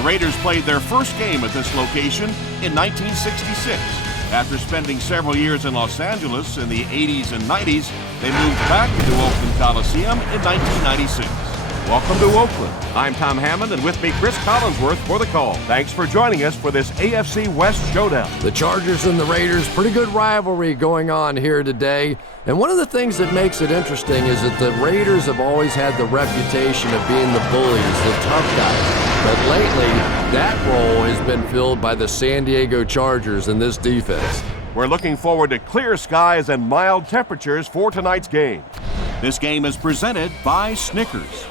The Raiders played their first game at this location in 1966. After spending several years in Los Angeles in the 80s and 90s, they moved back to Oakland Coliseum in 1996. Welcome to Oakland. I'm Tom Hammond, and with me, Chris Collinsworth for the call. Thanks for joining us for this AFC West showdown. The Chargers and the Raiders, pretty good rivalry going on here today. And one of the things that makes it interesting is that the Raiders have always had the reputation of being the bullies, the tough guys. But lately, that role has been filled by the San Diego Chargers in this defense. We're looking forward to clear skies and mild temperatures for tonight's game. This game is presented by Snickers.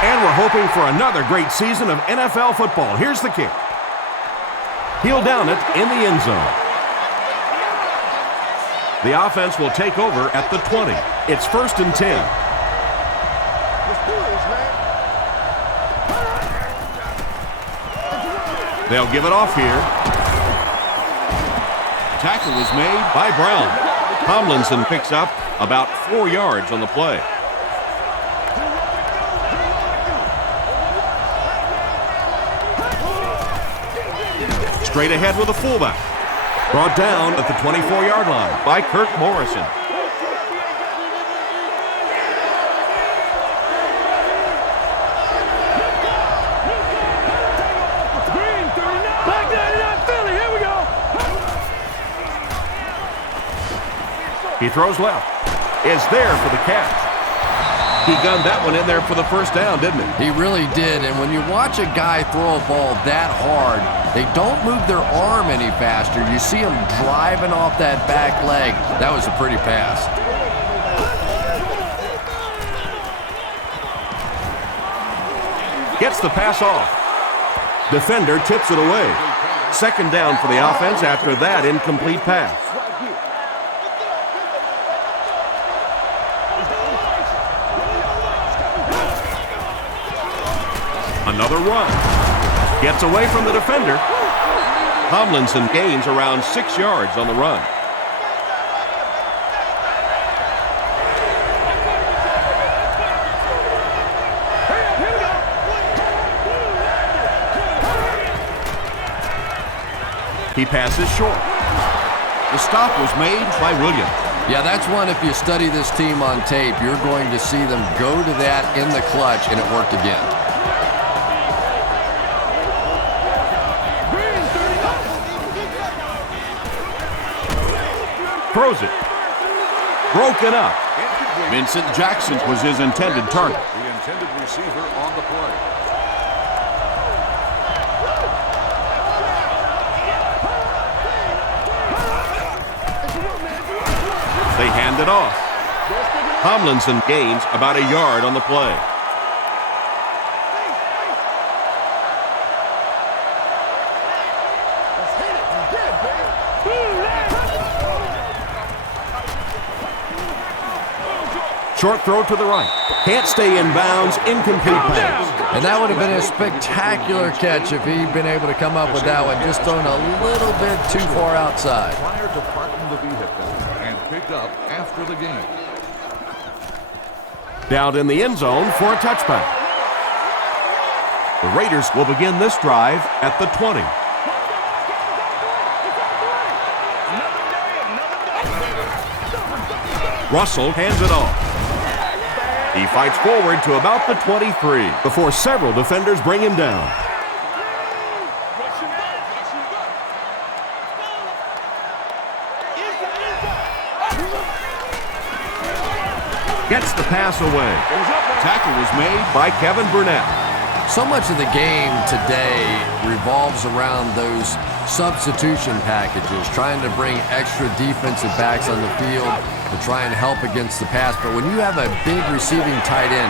And we're hoping for another great season of NFL football. Here's the kick. He'll down it in the end zone. The offense will take over at the 20. It's 1st and 10. They'll give it off here. Tackle was made by Brown. Tomlinson picks up about 4 yards on the play. Straight ahead with a fullback. Brought down at the 24-yard line by Kirk Morrison. He throws left. Is there for the catch. He gunned that one in there for the first down, didn't he? He really did, and when you watch a guy throw a ball that hard, they don't move their arm any faster. You see him driving off that back leg. That was a pretty pass. Gets the pass off. Defender tips it away. 2nd down for the offense after that incomplete pass. Another run. Gets away from the defender. Tomlinson gains around 6 yards on the run. He passes short. The stop was made by Williams. Yeah, that's one, if you study this team on tape, you're going to see them go to that in the clutch, and it worked again. Throws it. Broken up. Vincent Jackson was his intended target. The intended receiver on the play. They hand it off. Tomlinson gains about a yard on the play. Short throw to the right. Can't stay in bounds. Incomplete pass. And that would have been a spectacular catch if he'd been able to come up with that one. Just thrown a little bit too far outside. Prior to parking the vehicle and picked up after the game. Down in the end zone for a touchback. The Raiders will begin this drive at the 20. Russell hands it off. He fights forward to about the 23 before several defenders bring him down. Gets the pass away. Tackle was made by Kevin Burnett. So much of the game today revolves around those substitution packages, trying to bring extra defensive backs on the field to try and help against the pass. But when you have a big receiving tight end,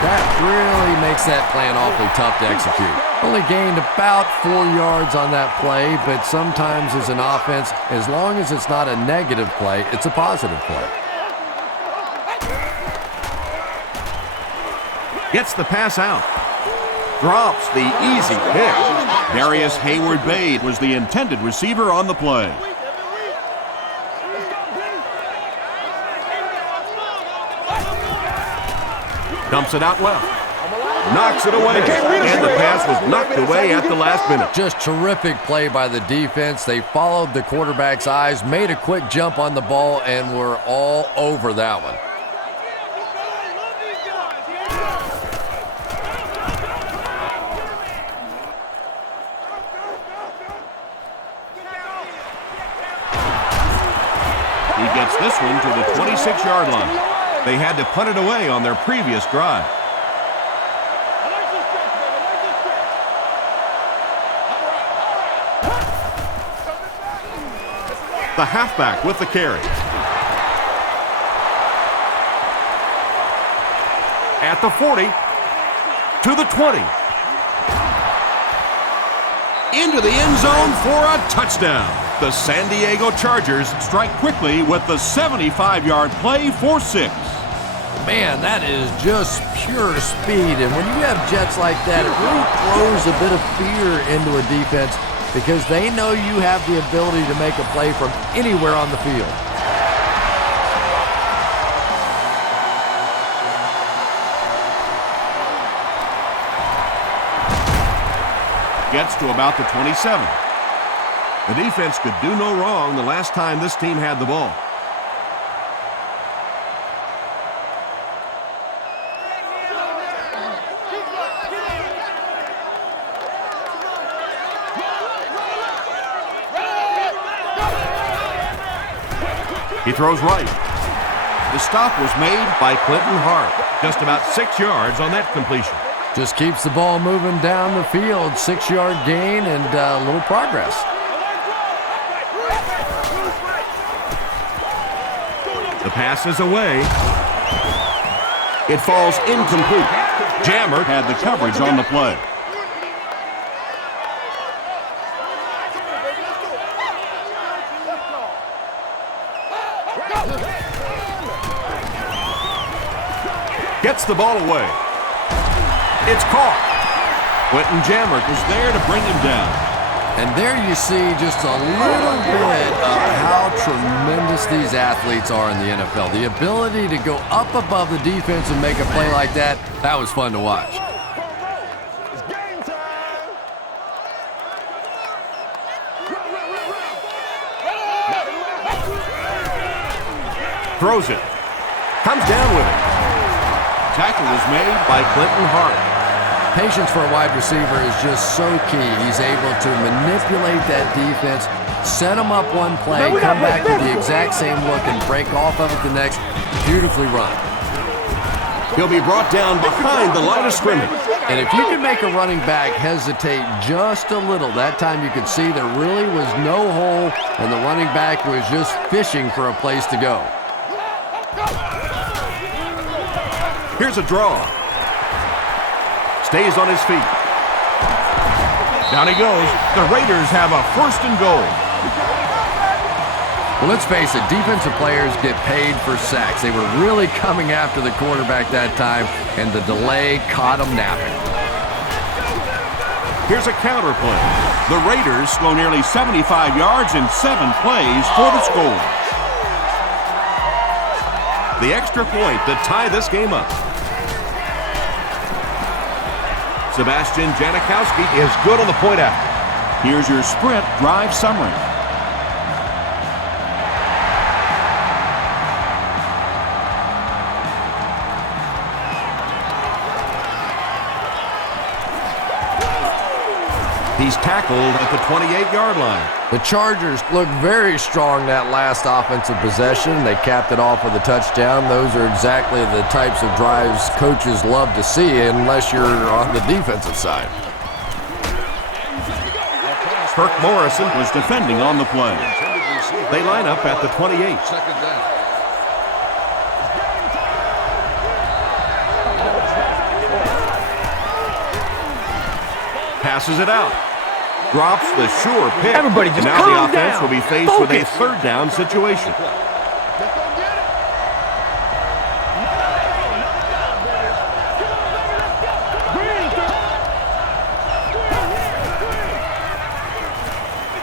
That really makes that plan awfully tough to execute. Only gained about 4 yards on that play, but sometimes as an offense, as long as it's not a negative play, it's a positive play. Gets the pass out. Drops the easy pick. Darius Hayward-Bade was the intended receiver on the play. Dumps it out left. Knocks it away. And the pass was knocked away at the last minute. Just terrific play by the defense. They followed the quarterback's eyes, made a quick jump on the ball, and were all over that one. He gets this one to the 26-yard line. They had to punt it away on their previous drive. The halfback with the carry. At the 40, to the 20. Into the end zone for a touchdown. The San Diego Chargers strike quickly with the 75-yard play for 6. Man, that is just pure speed. And when you have jets like that, it really throws a bit of fear into a defense because they know you have the ability to make a play from anywhere on the field. Gets to about the 27. The defense could do no wrong the last time this team had the ball. He throws right. The stop was made by Clinton Hart. Just about 6 yards on that completion. Just keeps the ball moving down the field. 6-yard gain and a little progress. The pass is away. It falls incomplete. Jammer had the coverage on the play. Gets the ball away. It's caught. Quentin Jammer was there to bring him down. And there you see just a little bit of how tremendous these athletes are in the NFL. The ability to go up above the defense and make a play like that, that was fun to watch. Throws it. Comes down with it. Tackle is made by Clinton Hart. Patience for a wide receiver is just so key. He's able to manipulate that defense, set them up one play, come back to the exact same look, and break off of it the next. Beautifully run. He'll be brought down behind the line of scrimmage. And if you can make a running back hesitate just a little, that time you could see there really was no hole, and the running back was just fishing for a place to go. Here's a draw. Stays on his feet. Down he goes. The Raiders have a 1st and goal. Well, let's face it, defensive players get paid for sacks. They were really coming after the quarterback that time, and the delay caught them napping. Here's a counter play. The Raiders go nearly 75 yards in 7 plays for the score. The extra point to tie this game up. Sebastian Janikowski is good on the point after. Here's your sprint drive summary. He's tackled at the 28-yard line. The Chargers looked very strong that last offensive possession. They capped it off with a touchdown. Those are exactly the types of drives coaches love to see unless you're on the defensive side. Kirk Morrison was defending on the play. They line up at the 28. Passes it out. Drops the sure pick. Everybody just now calm the offense down. will be faced with a third down situation.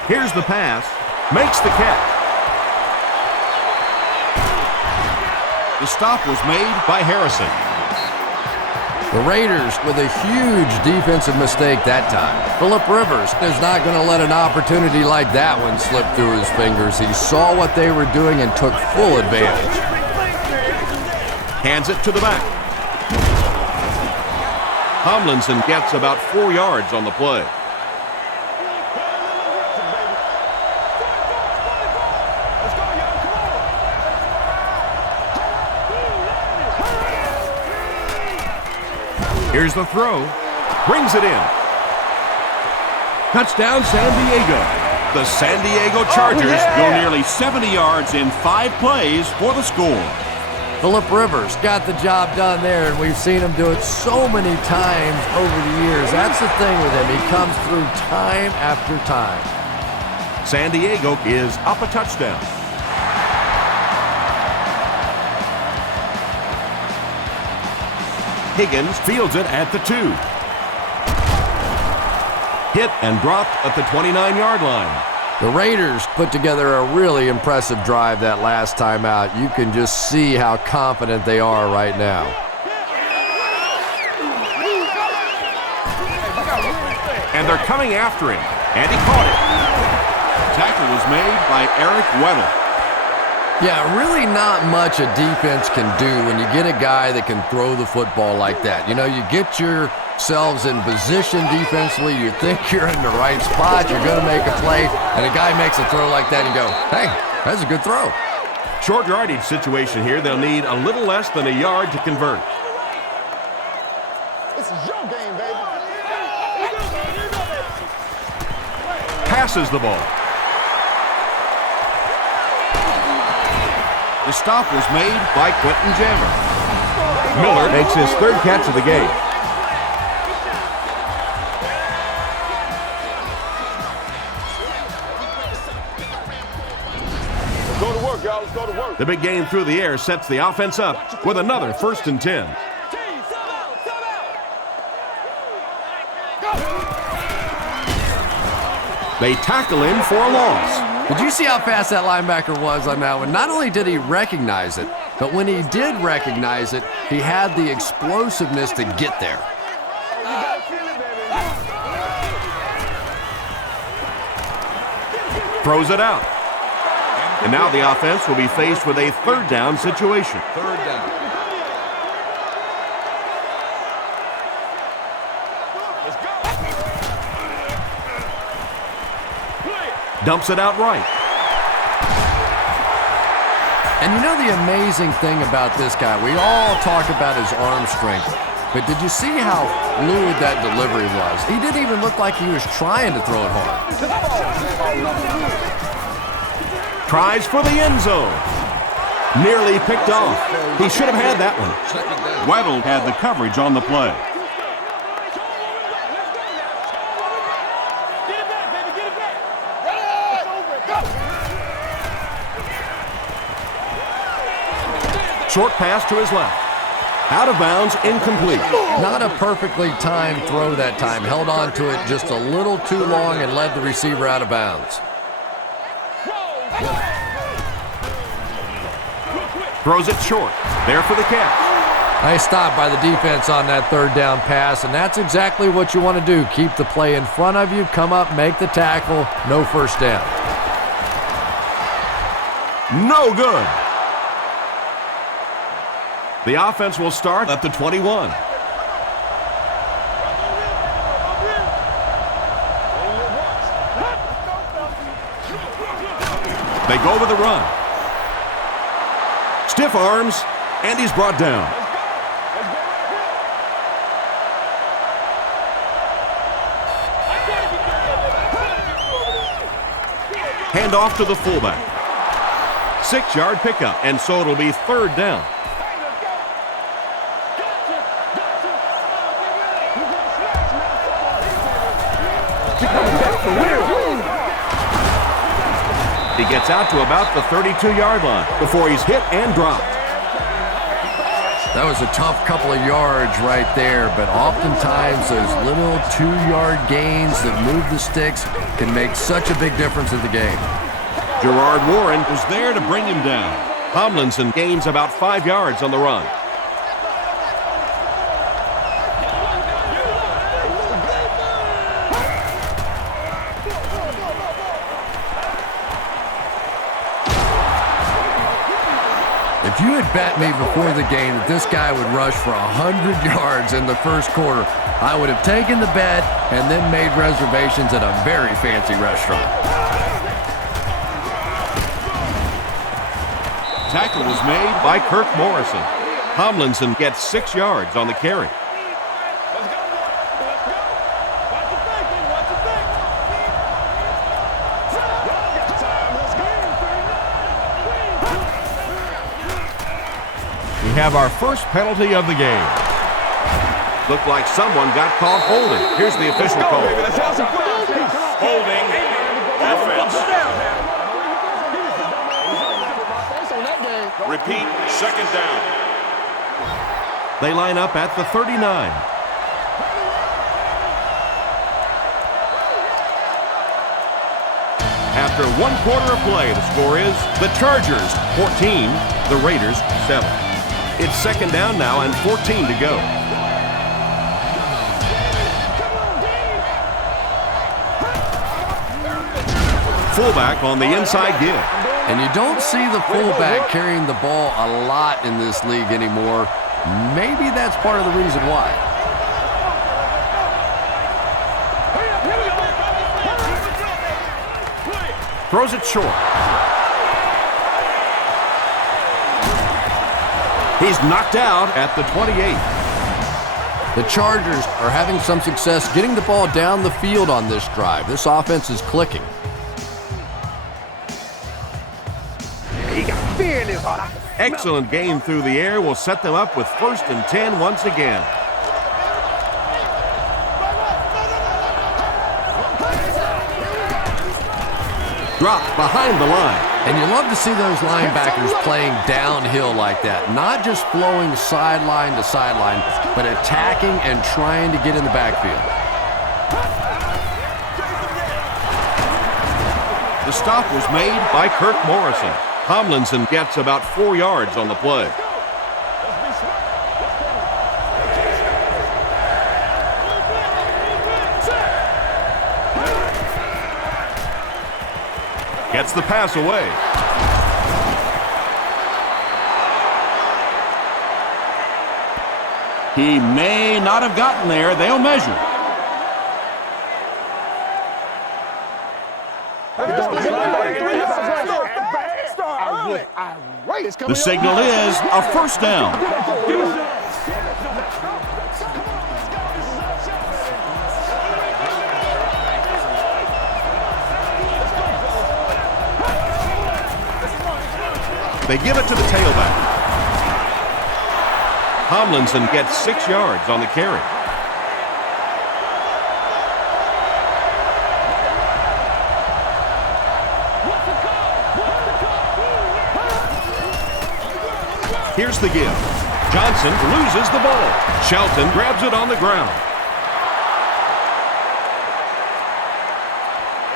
Here's the pass. Makes the catch. The stop was made by Harrison. The Raiders with a huge defensive mistake that time. Phillip Rivers is not going to let an opportunity like that one slip through his fingers. He saw what they were doing and took full advantage. Hands it to the back. Tomlinson gets about 4 yards on the play. Here's the throw. Brings it in. Touchdown, San Diego. The San Diego Chargers go nearly 70 yards in 5 plays for the score. Phillip Rivers got the job done there, and we've seen him do it so many times over the years. That's the thing with him. He comes through time after time. San Diego is up a touchdown. Higgins fields it at the 2. Hit and dropped at the 29-yard line. The Raiders put together a really impressive drive that last time out. You can just see how confident they are right now. And they're coming after him. And he caught it. Tackle was made by Eric Weddle. Yeah, really not much a defense can do when you get a guy that can throw the football like that. You know, you get yourselves in position defensively, you think you're in the right spot, you're going to make a play, and a guy makes a throw like that and you go, hey, that's a good throw. Short yardage situation here. They'll need a little less than a yard to convert. This is your game, baby. Passes the ball. The stop was made by Quentin Jammer. Miller makes his 3rd catch of the game. Let's go to work, y'all. Let's go to work. The big game through the air sets the offense up with another 1st and 10. They tackle him for a loss. Did you see how fast that linebacker was on that one? Not only did he recognize it, but when he did recognize it, he had the explosiveness to get there. Throws it out. And now the offense will be faced with a 3rd down situation. 3rd down. Dumps it out right. And you know the amazing thing about this guy, we all talk about his arm strength, but did you see how fluid that delivery was? He didn't even look like he was trying to throw it hard. Tries for the end zone. Nearly picked off. He should have had that one. Weddle had the coverage on the play. Short pass to his left. Out of bounds, incomplete. Not a perfectly timed throw that time. Held on to it just a little too long and led the receiver out of bounds. Throws it short. There for the catch. Nice stop by the defense on that 3rd down pass, and that's exactly what you want to do. Keep the play in front of you, come up, make the tackle, no 1st down. No good. The offense will start at the 21. They go with the run. Stiff arms, and he's brought down. Hand off to the fullback. 6-yard pickup, and so it'll be 3rd down. He gets out to about the 32-yard line before he's hit and dropped. That was a tough couple of yards right there, but oftentimes those little 2-yard gains that move the sticks can make such a big difference in the game. Gerard Warren was there to bring him down. Tomlinson gains about 5 yards on the run. If you had bet me before the game that this guy would rush for 100 yards in the first quarter, I would have taken the bet and then made reservations at a very fancy restaurant. Tackle was made by Kirk Morrison. Tomlinson gets 6 yards on the carry. We have our first penalty of the game. Looked like someone got caught holding. Here's the official call. Holding offense. Repeat, second down. They line up at the 39. After 1 quarter of play, the score is the Chargers 14, the Raiders 7. It's second down now and 14 to go. Fullback on the inside give. And you don't see the fullback carrying the ball a lot in this league anymore. Maybe that's part of the reason why. Throws it short. He's knocked out at the 28. The Chargers are having some success getting the ball down the field on this drive. This offense is clicking. Excellent game through the air will set them up with 1st and 10 once again. Dropped behind the line. And you love to see those linebackers playing downhill like that. Not just flowing sideline to sideline, but attacking and trying to get in the backfield. The stop was made by Kirk Morrison. Tomlinson gets about 4 yards on the play. Gets the pass away. He may not have gotten there. They'll measure. The signal is a first down. They give it to the tailback. Tomlinson gets 6 yards on the carry. Here's the give. Johnson loses the ball. Shelton grabs it on the ground.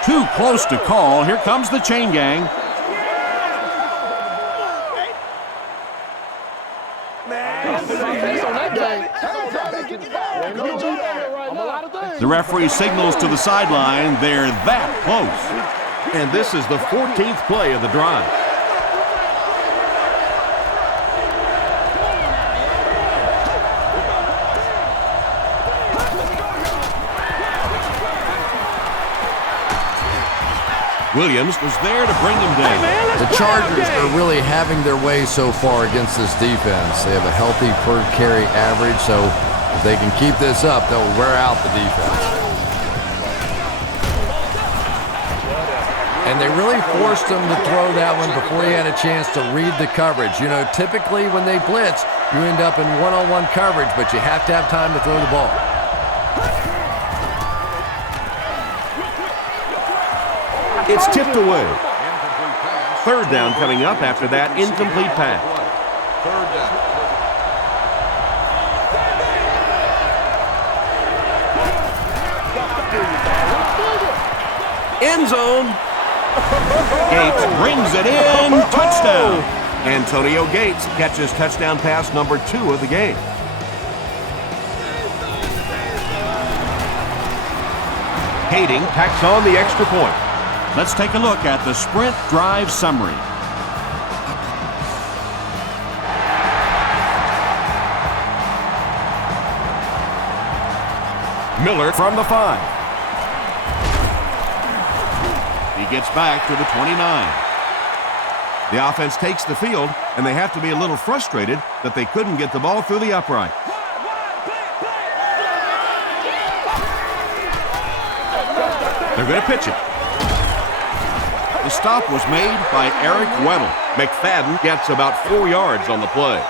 Too close to call. Here comes the chain gang. The referee signals to the sideline. They're that close. And this is the 14th play of the drive. Williams was there to bring him down. The Chargers are really having their way so far against this defense. They have a healthy per carry average, so if they can keep this up, they'll wear out the defense. And they really forced him to throw that one before he had a chance to read the coverage. You know, typically when they blitz, you end up in one-on-one coverage, but you have to have time to throw the ball. It's tipped away. Incomplete pass. Third down coming up after that incomplete pass. Third down. End zone. Gates brings it in. Touchdown. Antonio Gates catches touchdown pass number 2 of the game. Kading tacks on the extra point. Let's take a look at the sprint drive summary. Miller from the 5. He gets back to the 29. The offense takes the field, and they have to be a little frustrated that they couldn't get the ball through the upright. They're going to pitch it. The stop was made by Eric Weddle. McFadden gets about 4 yards on the play.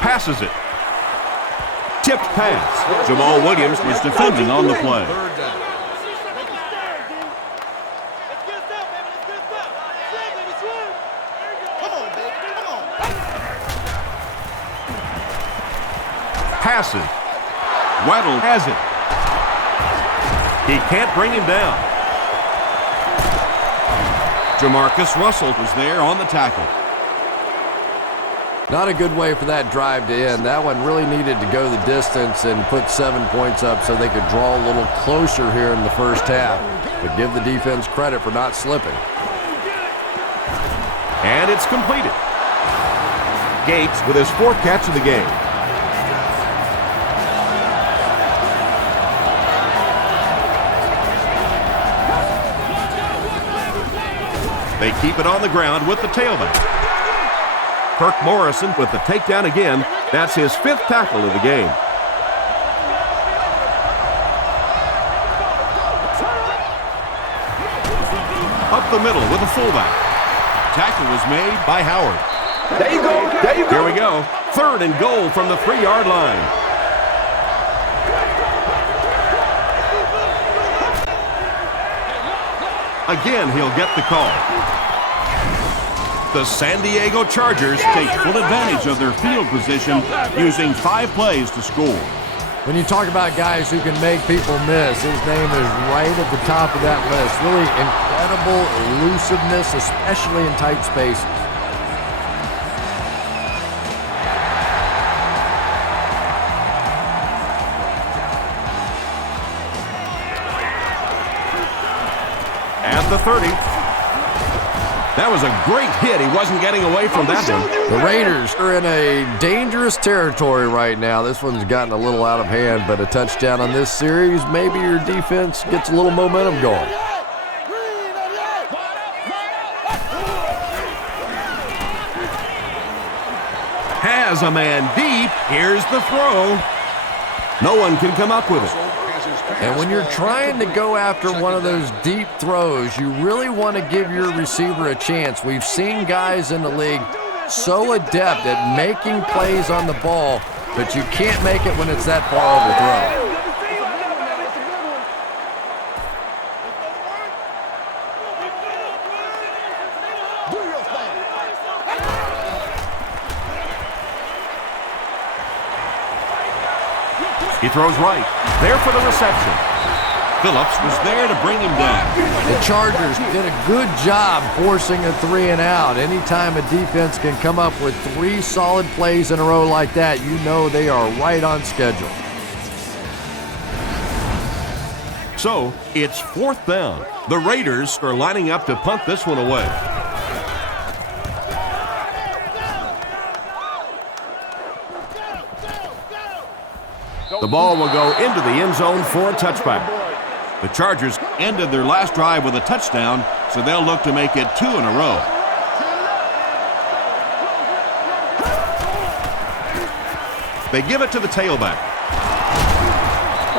Passes it. Tipped pass. Jamal Williams is defending on the play. Third down. Passes. Weddle has it. He can't bring him down. Jamarcus Russell was there on the tackle. Not a good way for that drive to end. That one really needed to go the distance and put 7 points up so they could draw a little closer here in the first half. But give the defense credit for not slipping. And it's completed. Gates with his 4th catch of the game. They keep it on the ground with the tailback. Kirk Morrison with the takedown again. That's his 5th tackle of the game. Up the middle with a fullback. Tackle was made by Howard. There you go. There you go. Here we go. 3rd and goal from the 3-yard line. Again, he'll get the call. The San Diego Chargers take full advantage of their field position using 5 plays to score. When you talk about guys who can make people miss, his name is right at the top of that list. Really incredible elusiveness, especially in tight spaces. At the 30. That was a great hit. He wasn't getting away from that one. The Raiders are in a dangerous territory right now. This one's gotten a little out of hand, but a touchdown on this series, maybe your defense gets a little momentum going. Has a man deep. Here's the throw. No one can come up with it. And when you're trying to go after one of those deep throws, you really want to give your receiver a chance. We've seen guys in the league so adept at making plays on the ball, but you can't make it when it's that far overthrown. He throws right. There for the reception. Phillips was there to bring him down. The Chargers did a good job forcing a 3 and out. Anytime a defense can come up with 3 solid plays in a row like that, you know they are right on schedule. So, it's 4th down. The Raiders are lining up to punt this one away. The ball will go into the end zone for a touchback. The Chargers ended their last drive with a touchdown, so they'll look to make it 2 in a row. They give it to the tailback.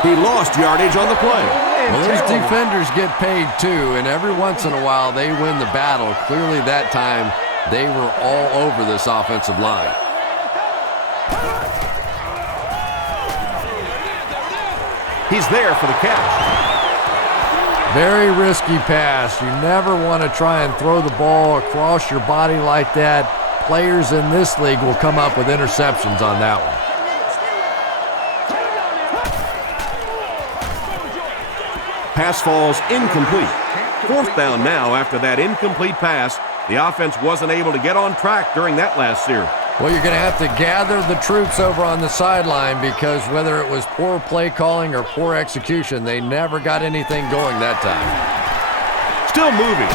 He lost yardage on the play. Well, those defenders get paid too, and every once in a while they win the battle. Clearly that time they were all over this offensive line. He's there for the catch. Very risky pass. You never want to try and throw the ball across your body like that. Players in this league will come up with interceptions on that one. Pass falls incomplete. 4th down now after that incomplete pass. The offense wasn't able to get on track during that last series. Well, you're going to have to gather the troops over on the sideline because whether it was poor play calling or poor execution, they never got anything going that time. Still moving.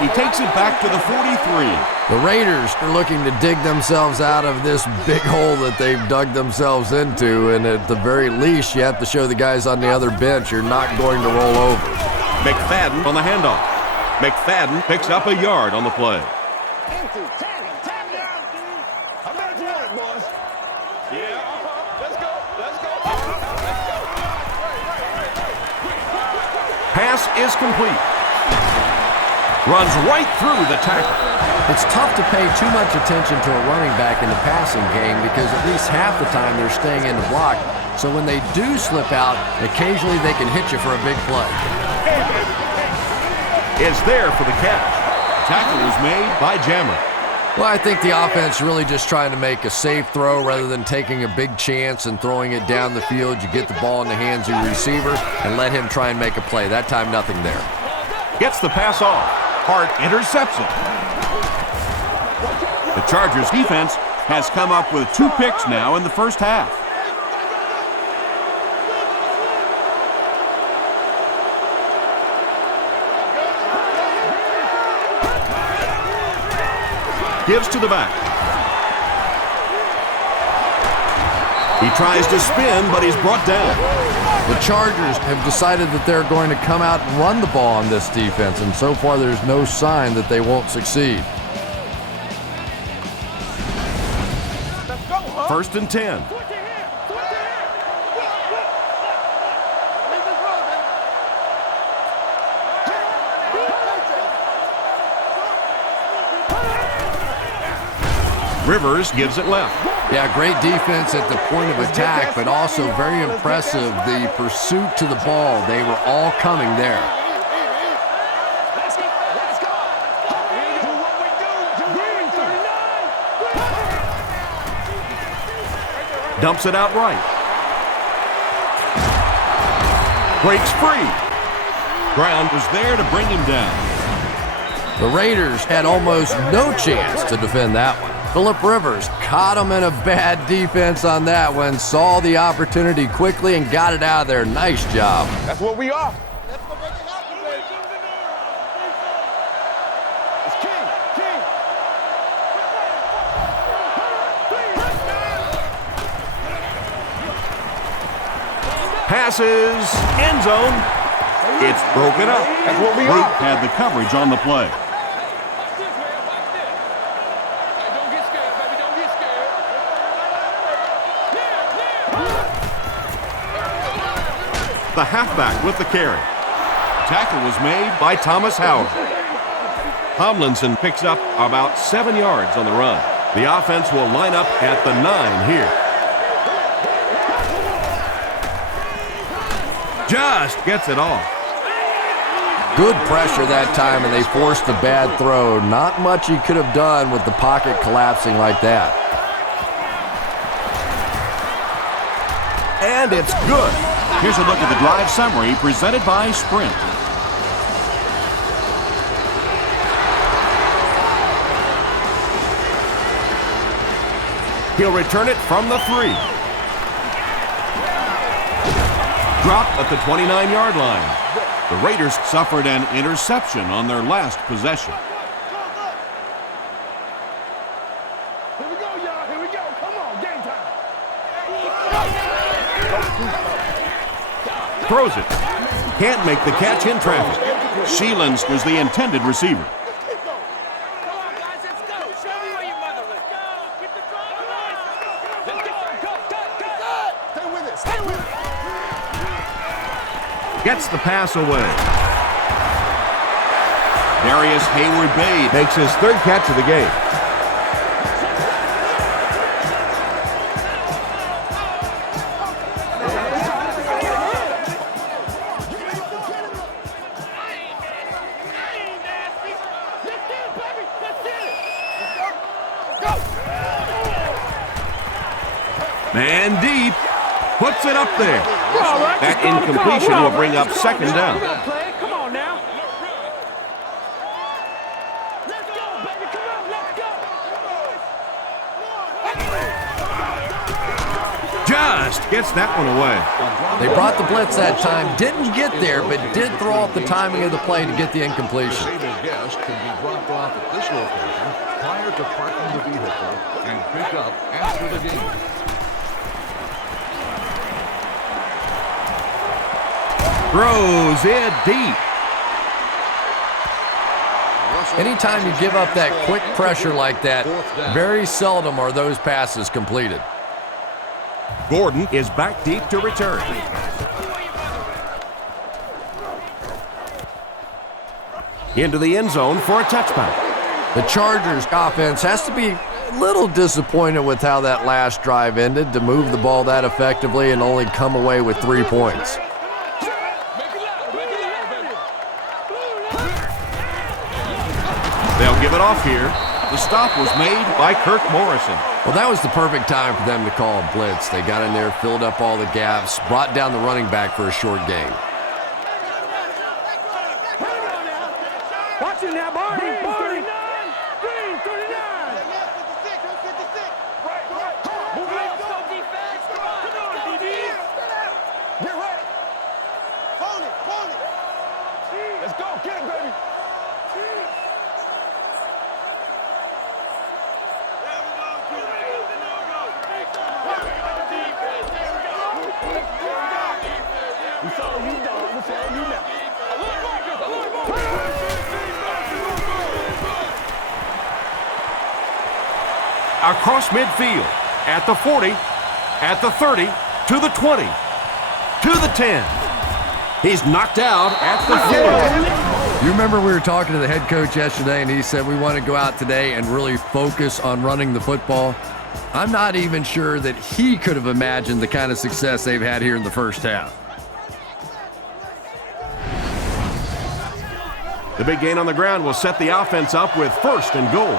He takes it back to the 43. The Raiders are looking to dig themselves out of this big hole that they've dug themselves into, and at the very least, you have to show the guys on the other bench you're not going to roll over. McFadden on the handoff. McFadden picks up a yard on the play. Pass is complete. Runs right through the tackle. It's tough to pay too much attention to a running back in the passing game because at least half the time they're staying in the block. So when they do slip out, occasionally they can hit you for a big play. Is there for the catch. Tackle was made by Jammer. Well, I think the offense really just trying to make a safe throw rather than taking a big chance and throwing it down the field. You get the ball in the hands of your receiver and let him try and make a play. That time, nothing there. Gets the pass off. Hart intercepts it. The Chargers defense has come up with 2 picks now in the first half. Gives to the back. He tries to spin, but he's brought down. The Chargers have decided that they're going to come out and run the ball on this defense, and so far there's no sign that they won't succeed. 1st and 10. Rivers gives it left. Yeah, great defense at the point of attack, but also very impressive the pursuit to the ball. They were all coming there. Dumps it out right. Breaks free. Brown was there to bring him down. The Raiders had almost no chance to defend that one. Phillip Rivers caught him in a bad defense on that one, saw the opportunity quickly and got it out of there. Nice job. That's what we are. It's King. Passes, end zone. It's broken up. That's what we Root are. had the coverage on the play. The halfback with the carry. Tackle was made by Thomas Howard. Tomlinson picks up about 7 yards on the run. The offense will line up at the 9 here. Just gets it off. Good pressure that time, and they forced a bad throw. Not much he could have done with the pocket collapsing like that. And it's good. Here's a look at the drive summary presented by Sprint. He'll return it from the 3. Dropped at the 29-yard line. The Raiders suffered an interception on their last possession. Here we go, y'all. Here we go. Come on, game time. Throws it. Can't make the catch in traffic. Sheelan's was the intended receiver. Come on, guys, let's go. Show me where your mother lives. Go. Keep the drive going. Let's go. Stay with it. Stay with it. Gets the pass away. Darius Hayward-Bade makes his 3rd catch of the game. Man deep. Puts it up there. All right, That just call the incompletion call. will bring up second down. Come on now. Let's go, baby. Come on, let's go. Just gets that one away. They brought the blitz that time, didn't get there, but did throw off the timing of the play to get the incompletion. Disabled guest can be dropped off at this location prior to parking the vehicle and picked up after the game. Throws it deep. Anytime you give up that quick pressure like that, very seldom are those passes completed. Gordon is back deep to return. Into the end zone for a touchdown. The Chargers offense has to be a little disappointed with how that last drive ended, to move the ball that effectively and only come away with 3 points. They'll give it off here. The stop was made by Kirk Morrison. Well, that was the perfect time for them to call a blitz. They got in there, filled up all the gaps, brought down the running back for a short gain. Watch it now, Barney. Green 39. Green 39. Move it up. Go defense. Come on, DB. Get ready. Hold it. Let's go. Get it, baby. Across midfield, at the 40, at the 30, to the 20, to the 10. He's knocked out at the 40. You remember we were talking to the head coach yesterday, and he said we want to go out today and really focus on running the football. I'm not even sure that he could have imagined the kind of success they've had here in the first half. The big gain on the ground will set the offense up with 1st and goal.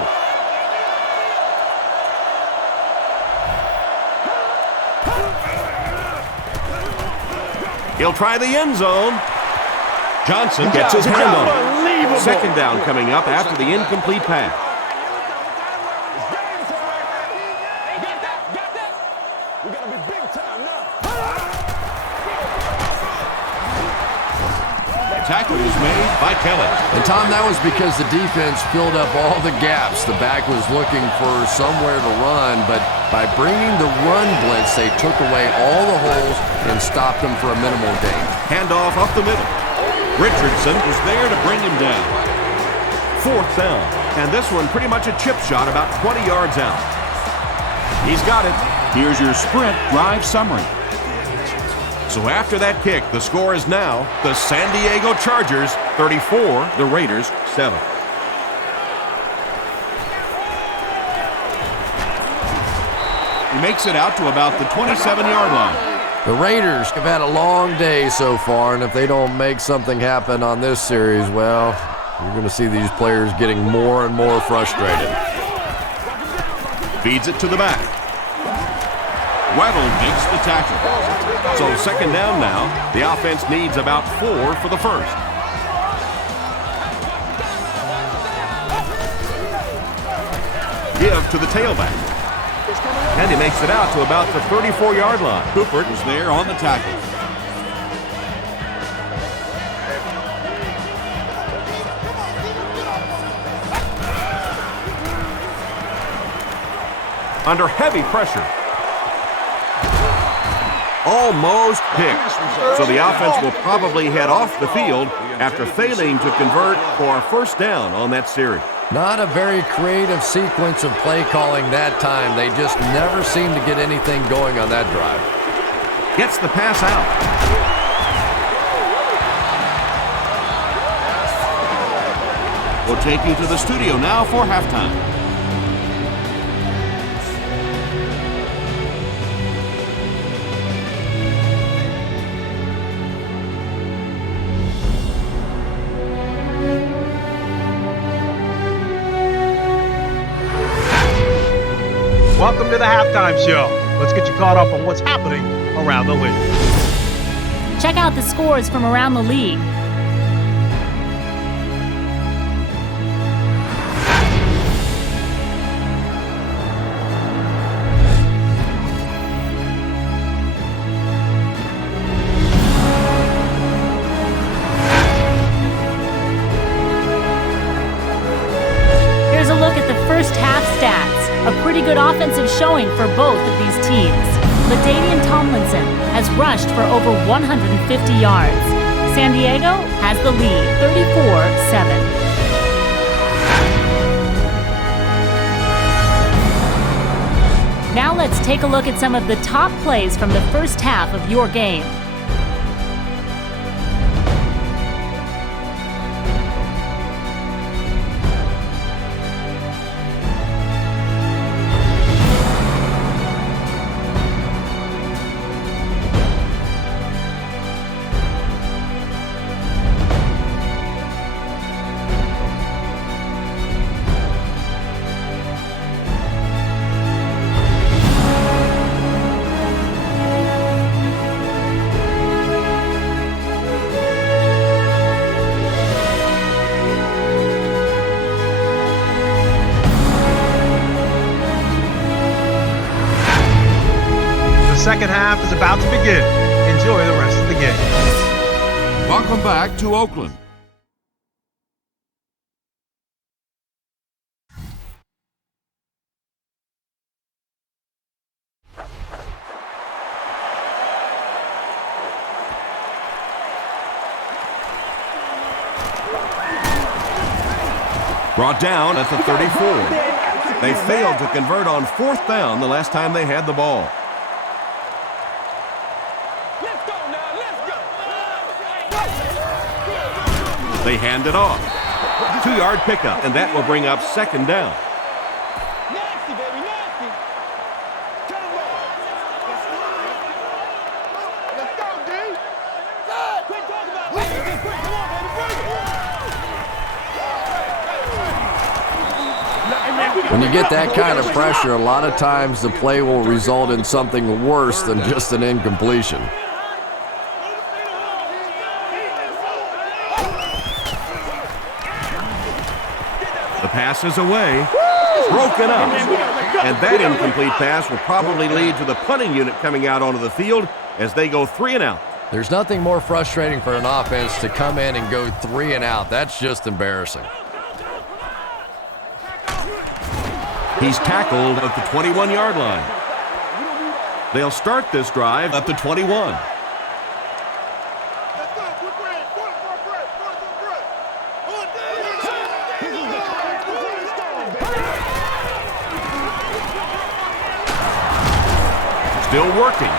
He'll try the end zone. Johnson gets his hand on it. Second down coming up after the incomplete pass. We're going to be big time now. The tackle was made by Kelly. And Tom, that was because the defense filled up all the gaps. The back was looking for somewhere to run, but by bringing the run blitz, they took away all the holes and stopped them for a minimal gain. Handoff up the middle. Richardson was there to bring him down. 4th down, and this one pretty much a chip shot about 20 yards out. He's got it. Here's your sprint drive summary. So after that kick, the score is now the San Diego Chargers 34, the Raiders 7. He makes it out to about the 27-yard line. The Raiders have had a long day so far, and if they don't make something happen on this series, well, you're going to see these players getting more and more frustrated. Feeds it to the back. Weddle makes the tackle. So second down now. The offense needs about 4 for the first. Give to the tailback. And he makes it out to about the 34-yard line. Cooper was there on the tackle. Under heavy pressure. Almost picked. So the offense will probably head off the field after failing to convert for a first down on that series. Not a very creative sequence of play calling that time. They just never seem to get anything going on that drive. Gets the pass out. We'll take you to the studio now for halftime. Welcome to the halftime show. let's get you caught up on what's happening around the league. Check out the scores from around the league. Here's a look at the first half stats. A pretty good offensive showing for both of these teams. LaDainian Tomlinson has rushed for over 150 yards. San Diego has the lead, 34-7. Now let's take a look at some of the top plays from the first half of your game. The second half is about to begin. Enjoy the rest of the game. Welcome back to Oakland. Brought down at the 34. They failed to convert on 4th down the last time they had the ball. Let's go now, let's go. They hand it off. 2-yard pickup, and that will bring up 2nd down. Nasty, baby, nasty. Come on. Let's go, D. Quit talking about it. Quick, come on, baby, bring it. When you get that kind of pressure, a lot of times the play will result in something worse than just an incompletion. The pass is away, broken up, and that incomplete pass will probably lead to the punting unit coming out onto the field as they go 3 and out. There's nothing more frustrating for an offense to come in and go 3 and out. That's just embarrassing. He's tackled at the 21-yard line. They'll start this drive at the 21. Still working.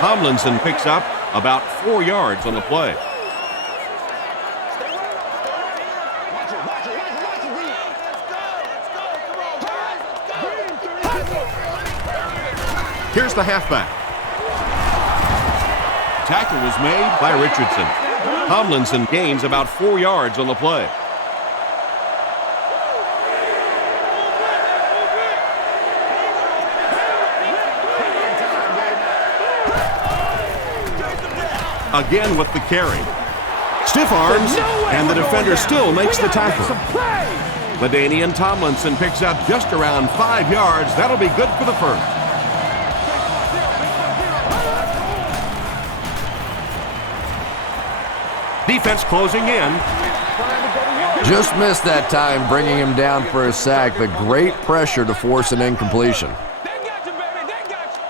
Tomlinson picks up about 4 yards on the play. Here's the halfback. Tackle was made by Richardson. Tomlinson gains about 4 yards on the play. Again with the carry. Stiff arms, and the defender still makes the tackle. LaDainian Tomlinson picks up just around 5 yards. That'll be good for the first. Defense closing in. Just missed that time, bringing him down for a sack, but great pressure to force an incompletion. They got you, baby. They got you.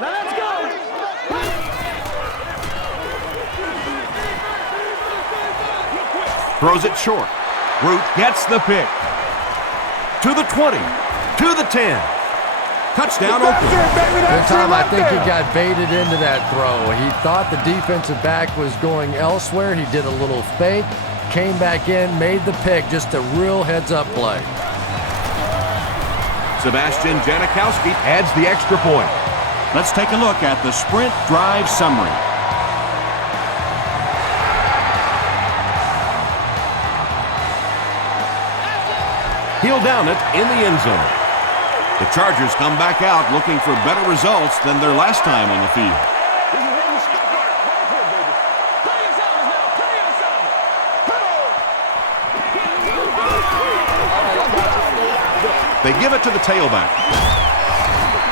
Now let's go. Throws it short. Root gets the pick. To the 20. To the 10. Touchdown, Oakland. Good time, I think he got baited into that throw. He thought the defensive back was going elsewhere. He did a little fake, came back in, made the pick. Just a real heads-up play. Sebastian Janikowski adds the extra point. Let's take a look at the sprint drive summary. He'll down it in the end zone. The Chargers come back out looking for better results than their last time on the field. They give it to the tailback.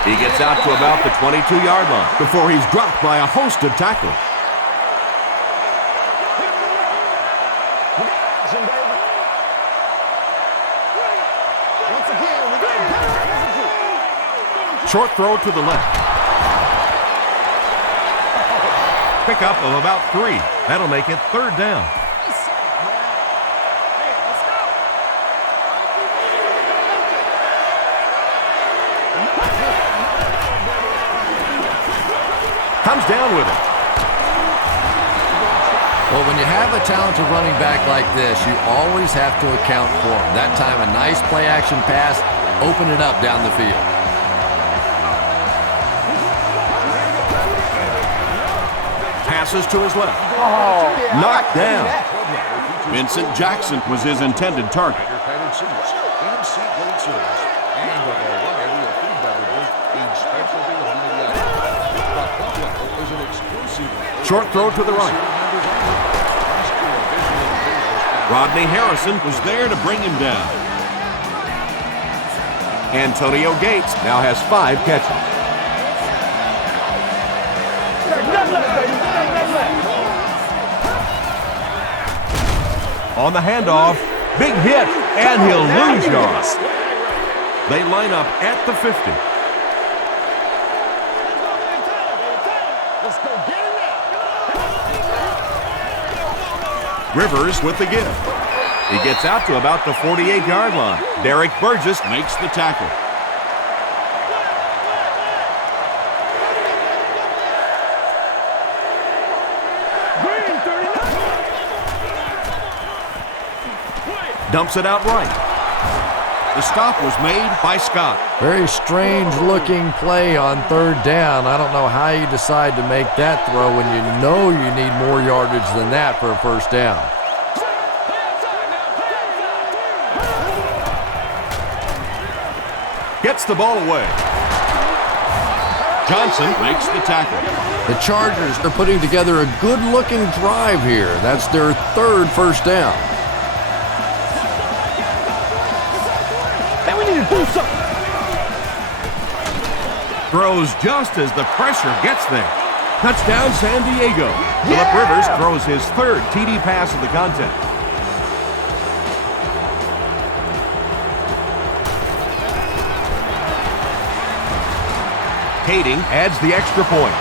He gets out to about the 22-yard line before he's dropped by a host of tackles. Short throw to the left. Pickup of about 3. That'll make it 3rd down. Comes down with it. Well, when you have a talented running back like this, you always have to account for him. That time, a nice play-action pass, open it up down the field. Passes to his left. Knocked down. Vincent Jackson was his intended target. Short throw to the right. Rodney Harrison was there to bring him down. Antonio Gates now has 5 catches. On the handoff, big hit, and he'll lose yards. They line up at the 50. Rivers with the give. He gets out to about the 48-yard line. Derek Burgess makes the tackle. Dumps it out right. The stop was made by Scott. Very strange-looking play on 3rd down. I don't know how you decide to make that throw when you know you need more yardage than that for a 1st down. Gets the ball away. Johnson makes the tackle. The Chargers are putting together a good-looking drive here. That's their 3rd 1st down. Throws just as the pressure gets there. Touchdown, San Diego. Phillip Rivers throws his 3rd TD pass of the contest. Kading adds the extra point.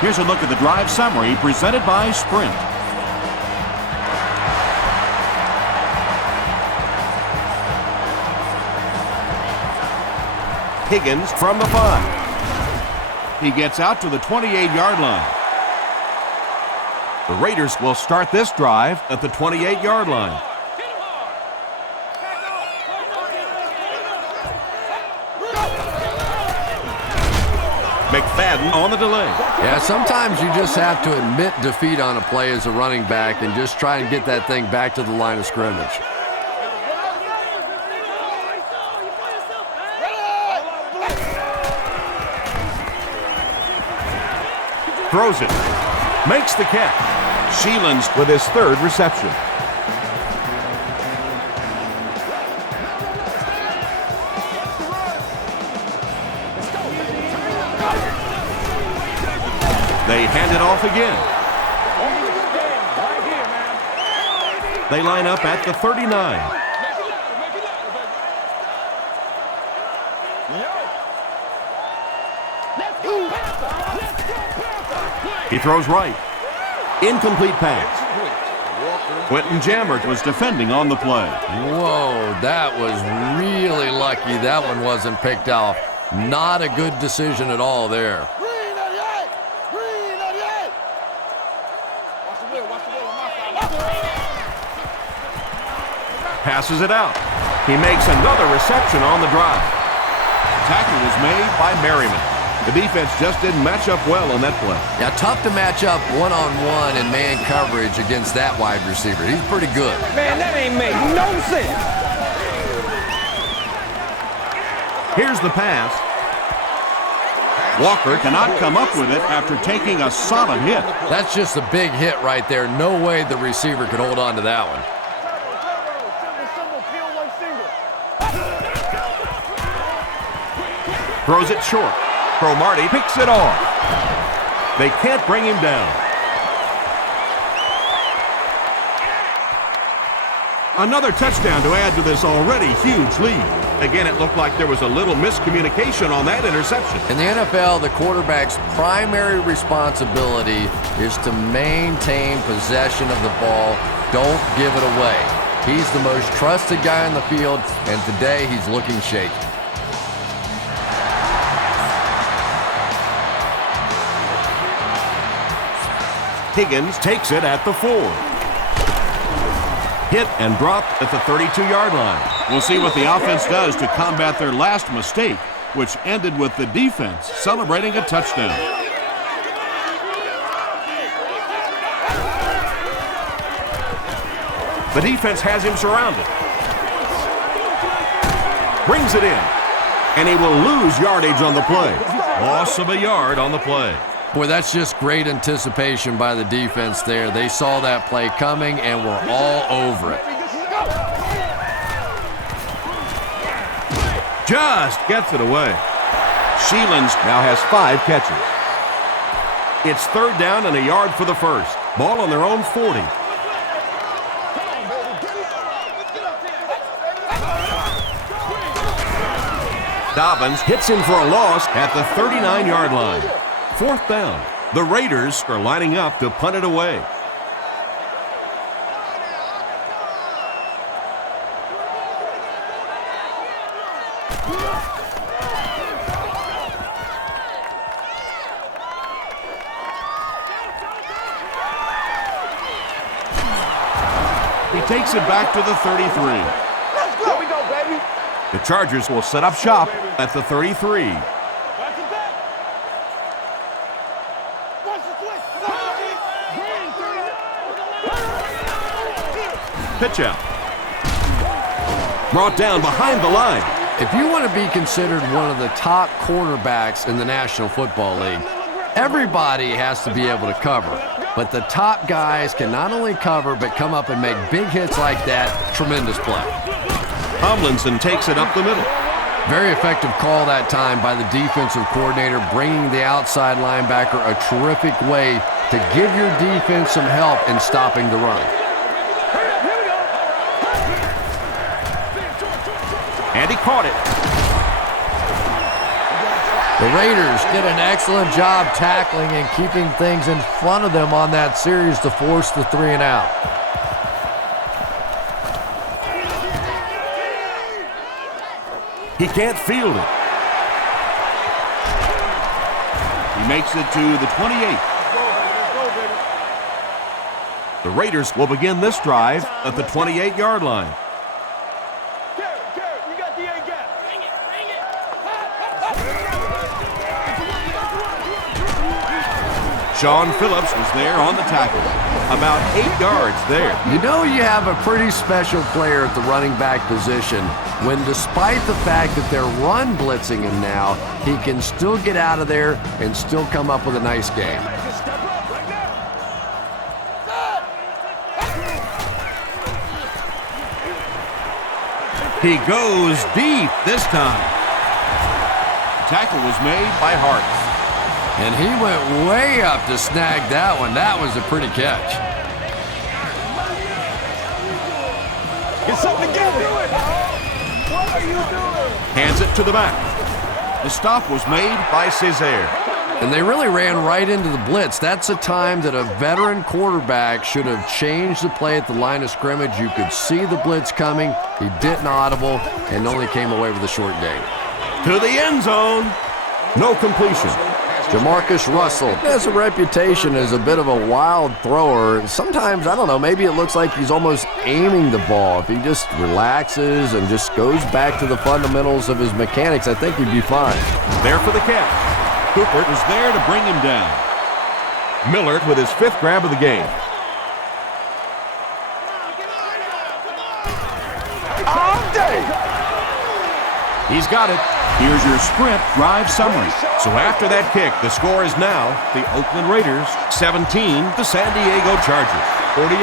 Here's a look at the drive summary presented by Sprint. Higgins from the 5. He gets out to the 28-yard line. The Raiders will start this drive at the 28-yard line. McFadden on the delay. Yeah, sometimes you just have to admit defeat on a play as a running back and just try and get that thing back to the line of scrimmage. Throws it. Makes the catch. Sheelan's with his 3rd reception. They hand it off again. They line up at the 39. He throws right. Incomplete pass. Quentin Jammert was defending on the play. Whoa, that was really lucky that one wasn't picked off. Not a good decision at all there. Passes it out. He makes another reception on the drive. Tackle was made by Merriman. The defense just didn't match up well on that play. Yeah, tough to match up one-on-one in man coverage against that wide receiver. He's pretty good. Man, that ain't make no sense. Here's the pass. Walker cannot come up with it after taking a solid hit. That's just a big hit right there. No way the receiver could hold on to that one. Throws it short. Cromartie picks it off. They can't bring him down. Another touchdown to add to this already huge lead. Again, it looked like there was a little miscommunication on that interception. In the NFL, the quarterback's primary responsibility is to maintain possession of the ball. Don't give it away. He's the most trusted guy on the field, and today he's looking shaky. Higgins takes it at the 4. Hit and dropped at the 32-yard line. We'll see what the offense does to combat their last mistake, which ended with the defense celebrating a touchdown. The defense has him surrounded. Brings it in, and he will lose yardage on the play. Loss of a yard on the play. Boy, that's just great anticipation by the defense there. They saw that play coming and were all over it. Just gets it away. Sheelan's now has 5 catches. It's 3rd down and a yard for the first. Ball on their own 40. Dobbins hits him for a loss at the 39-yard line. 4th down. The Raiders are lining up to punt it away. He takes it back to the 33. Let's go. Here we go, baby. The Chargers will set up shop at the 33. Pitch out. Brought down behind the line. If you want to be considered one of the top quarterbacks in the National Football League, everybody has to be able to cover. But the top guys can not only cover, but come up and make big hits like that. Tremendous play. Tomlinson takes it up the middle. Very effective call that time by the defensive coordinator, bringing the outside linebacker a terrific way to give your defense some help in stopping the run. And he caught it. The Raiders did an excellent job tackling and keeping things in front of them on that series to force the 3 and out. He can't field it. He makes it to the 28. The Raiders will begin this drive at the 28-yard line. Sean Phillips was there on the tackle. About 8 yards there. You know you have a pretty special player at the running back position when, despite the fact that they're run blitzing him now, he can still get out of there and still come up with a nice game. He goes deep this time. The tackle was made by Hart. And he went way up to snag that one. That was a pretty catch. Get something together. What are you doing? Hands it to the back. The stop was made by Césaire. And they really ran right into the blitz. That's a time that a veteran quarterback should have changed the play at the line of scrimmage. You could see the blitz coming. He didn't audible and only came away with a short gain. To the end zone. No completion. Jamarcus Russell has a reputation as a bit of a wild thrower. Sometimes, I don't know, maybe it looks like he's almost aiming the ball. If he just relaxes and just goes back to the fundamentals of his mechanics, I think he'd be fine. There for the catch. Cooper was there to bring him down. Millard with his 5th grab of the game. He's got it. Here's your sprint drive summary. So after that kick, the score is now the Oakland Raiders 17, the San Diego Chargers 48.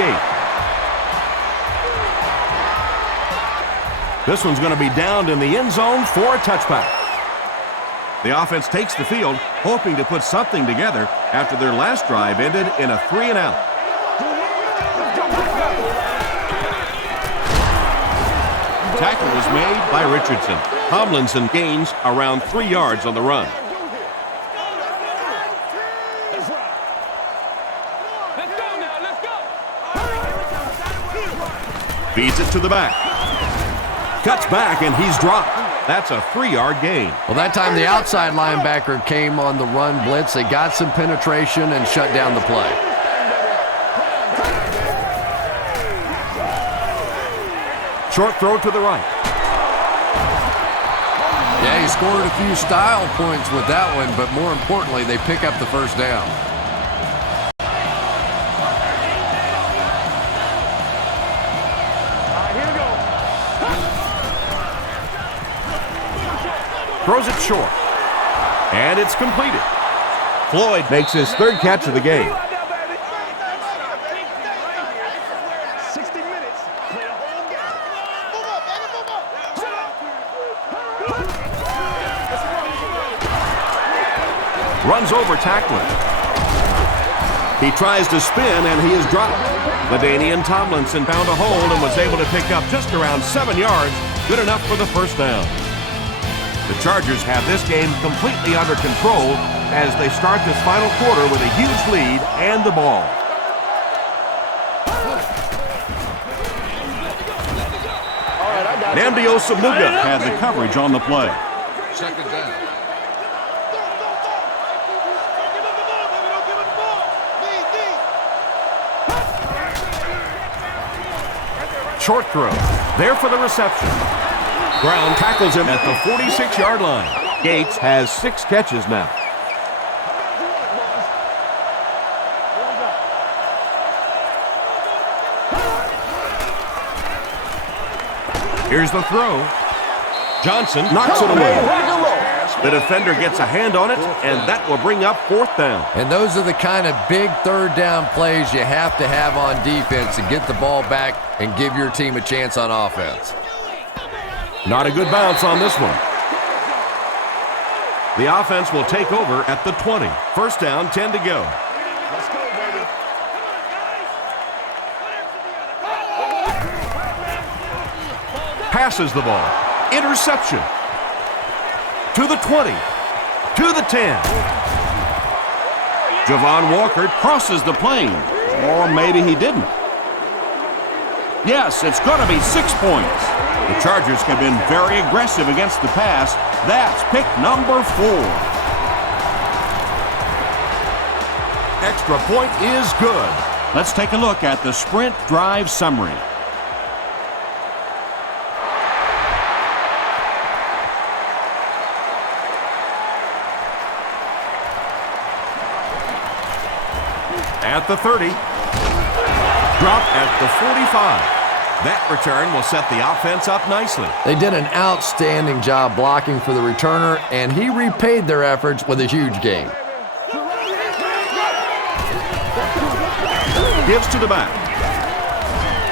This one's going to be downed in the end zone for a touchback. The offense takes the field, hoping to put something together after their last drive ended in a 3-and-out. Tackle was made by Richardson. Tomlinson gains around 3 yards on the run. Feeds it to the back. Cuts back, and he's dropped. That's a 3-yard gain. Well, that time the outside linebacker came on the run blitz. They got some penetration and shut down the play. Short throw to the right. Yeah, he scored a few style points with that one, but more importantly, they pick up the first down. Throws it short. And it's completed. Floyd makes his third catch of the game. 60 minutes. Play the whole game. Move up, baby, move up. Runs over tackler. He tries to spin, and he is dropped. LaDainian Tomlinson found a hole and was able to pick up just around 7 yards. Good enough for the first down. The Chargers have this game completely under control as they start this final quarter with a huge lead and the ball. Nnamdi Osamuga had the coverage on the play. Second down. Short throw. There for the reception. Brown tackles him at the 46-yard line. Gates has 6 catches now. Here's the throw. Johnson knocks it away. The defender gets a hand on it, and that will bring up 4th down. And those are the kind of big third down plays you have to have on defense to get the ball back and give your team a chance on offense. Not a good bounce on this one. The offense will take over at the 20. First down, 10 to go. Let's go, baby. Passes the ball. Interception. To the 20. To the 10. Javon Walker crosses the plane. Or maybe he didn't. Yes, it's going to be 6 points. The Chargers have been very aggressive against the pass. That's pick number 4. Extra point is good. Let's take a look at the sprint drive summary. At the 30. Drop at the 45. That return will set the offense up nicely. They did an outstanding job blocking for the returner, and he repaid their efforts with a huge gain. Gives to the back.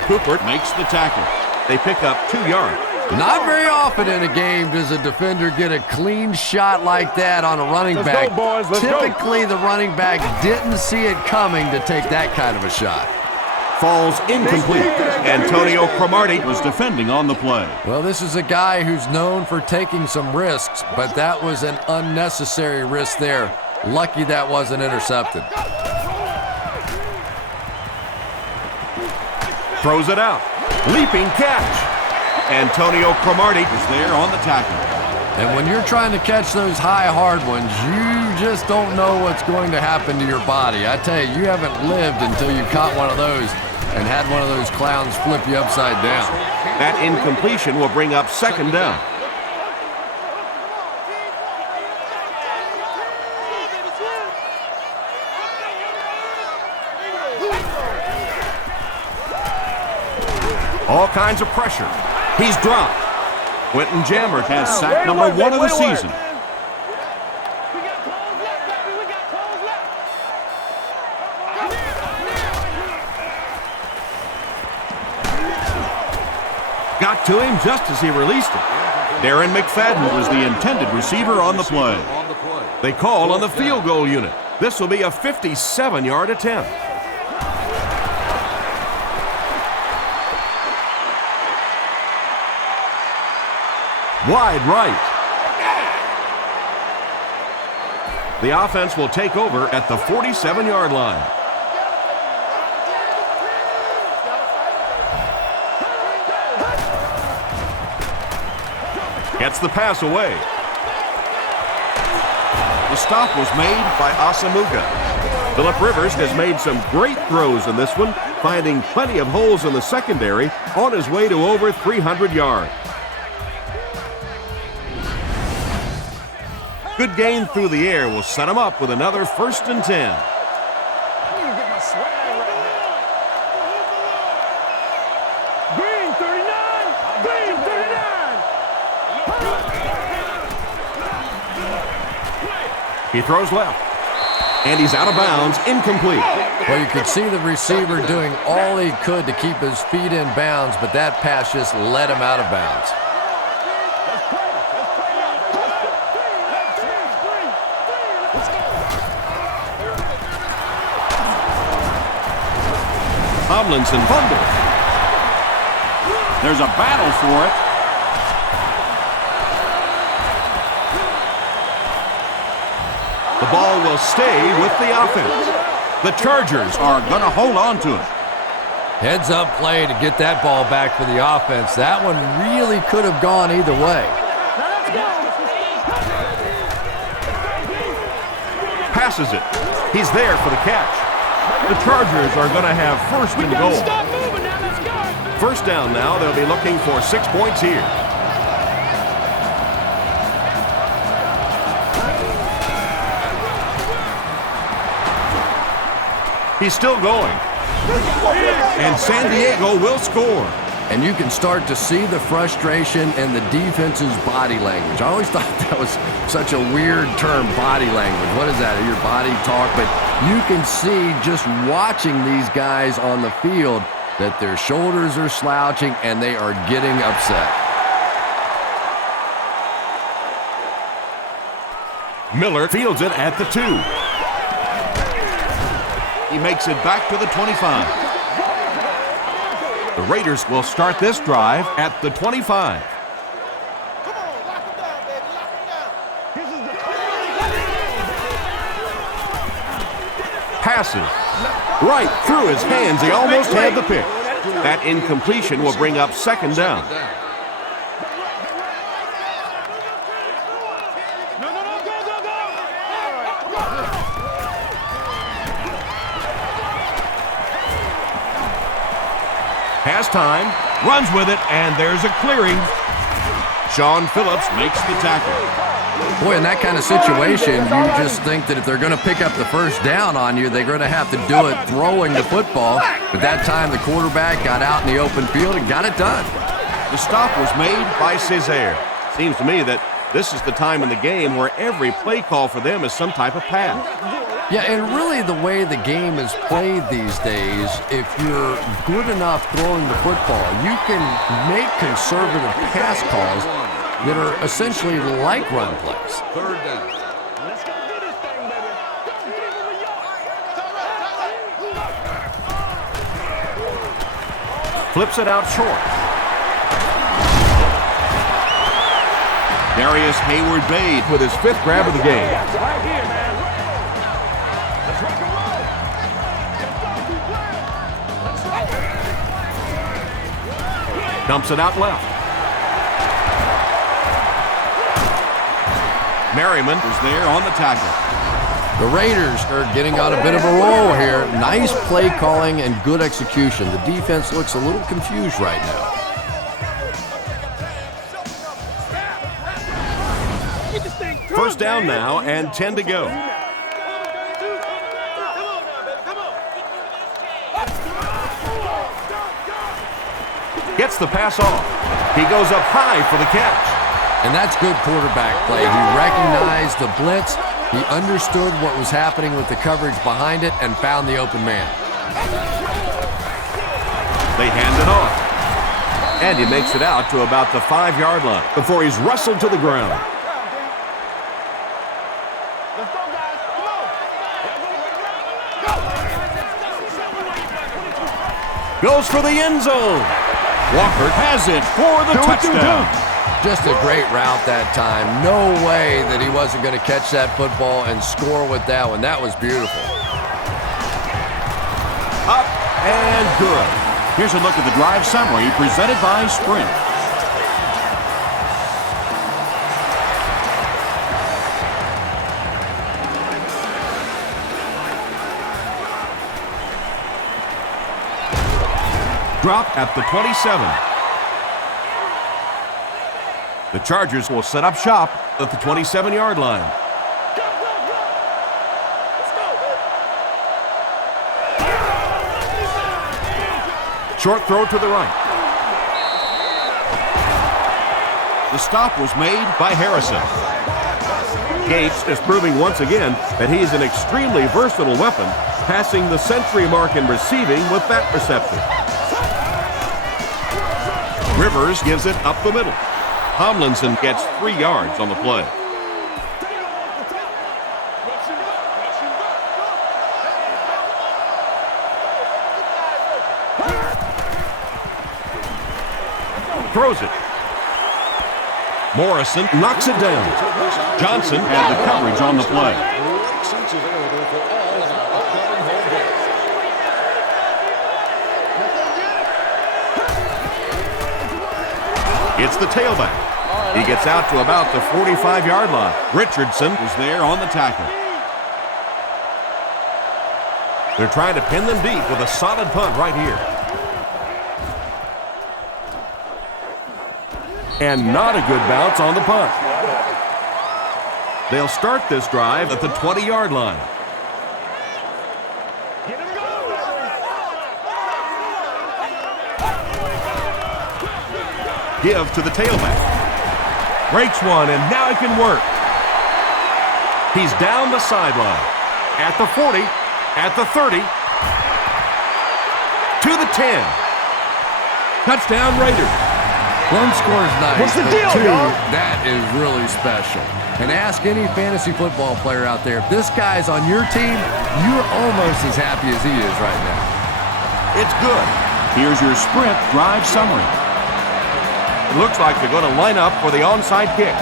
Cooper makes the tackle. They pick up 2 yards. Not very often in a game does a defender get a clean shot like that on a running back. Go, boys. Let's Typically, the running back didn't see it coming to take that kind of a shot. Falls incomplete. Antonio Cromartie was defending on the play. Well, this is a guy who's known for taking some risks, but that was an unnecessary risk there. Lucky that wasn't intercepted. Throws it out. Leaping catch. Antonio Cromartie is there on the tackle. And when you're trying to catch those high, hard ones, you just don't know what's going to happen to your body. I tell you, you haven't lived until you caught one of those and had one of those clowns flip you upside down. That incompletion will bring up 2nd down. All kinds of pressure. He's dropped. Quentin Jammer has sack number 1 of the season. We got close left, baby. We got close left. Got to him just as he released it. Darren McFadden was the intended receiver on the play. They call on the field goal unit. This will be a 57-yard attempt. Wide right. The offense will take over at the 47-yard line. Gets the pass away. The stop was made by Asamuga. Phillip Rivers has made some great throws in this one, finding plenty of holes in the secondary on his way to over 300 yards. Good gain through the air will set him up with another 1st and 10. I need to get my swag right now. Green 39. Green 39. He throws left. And he's out of bounds, incomplete. Well, you could see the receiver doing all he could to keep his feet in bounds, but that pass just let him out of bounds. Tomlinson fumbles. There's a battle for it. The ball will stay with the offense. The Chargers are going to hold on to it. Heads up play to get that ball back for the offense. That one really could have gone either way. Passes it. He's there for the catch. The Chargers are going to have 1st and goal. Stop moving now. Let's go. 1st down now. They'll be looking for 6 points here. He's still going. And San Diego will score. And you can start to see the frustration in the defense's body language. I always thought that was such a weird term, body language. What is that? Your body talk? But you can see just watching these guys on the field that their shoulders are slouching and they are getting upset. Miller fields it at the 2. He makes it back to the 25. The Raiders will start this drive at the 25. Come on, lock him down, baby. Lock him down. Passes. Right through his hands. He almost had the pick. That incompletion will bring up 2nd down. Has time, runs with it, and there's a clearing. Sean Phillips makes the tackle. Boy, in that kind of situation, you just think that if they're going to pick up the 1st down on you, they're going to have to do it throwing the football. But that time, the quarterback got out in the open field and got it done. The stop was made by Césaire. Seems to me that this is the time in the game where every play call for them is some type of pass. Yeah, and really the way the game is played these days, if you're good enough throwing the football, you can make conservative pass calls that are essentially like run plays. 3rd down. Let's go do this thing, baby. Don't give him a yard. Flips it out short. Darius Hayward-Bade with his 5th grab of the game. Right here, man. Let's rock and roll. Let's go. Dumps it out left. Merriman is there on the tackle. The Raiders are getting on a bit of a roll here. Nice play calling and good execution. The defense looks a little confused right now. First down now and 10 to go. Gets the pass off. He goes up high for the catch. And that's good quarterback play. He recognized the blitz, he understood what was happening with the coverage behind it, and found the open man. They hand it off. And he makes it out to about the 5-yard line before he's wrestled to the ground. Let's go, guys. Come on. Goes for the end zone. Walker has it for the touchdown. Just a great route that time. No way that he wasn't going to catch that football and score with that one. That was beautiful. Up and good. Here's a look at the drive summary presented by Sprint. Drop at the 27. The Chargers will set up shop at the 27-yard line. Short throw to the right. The stop was made by Harrison. Gates is proving once again that he's an extremely versatile weapon, passing the century mark in receiving with that reception. Rivers gives it up the middle. Tomlinson gets 3 yards on the play. Throws it. Morrison knocks it down. Johnson had the coverage on the play. It's the tailback. He gets out to about the 45-yard line. Richardson was there on the tackle. They're trying to pin them deep with a solid punt right here. And not a good bounce on the punt. They'll start this drive at the 20-yard line. Give to the tailback. Breaks one, and now he can work. He's down the sideline. At the 40, at the 30, to the 10. Touchdown Raiders. One score is nice, What's the but deal, 2, y'all? that is really special. And ask any fantasy football player out there, if this guy's on your team, you're almost as happy as he is right now. It's good. Here's your Sprint drive summary. It looks like they're going to line up for the onside kick.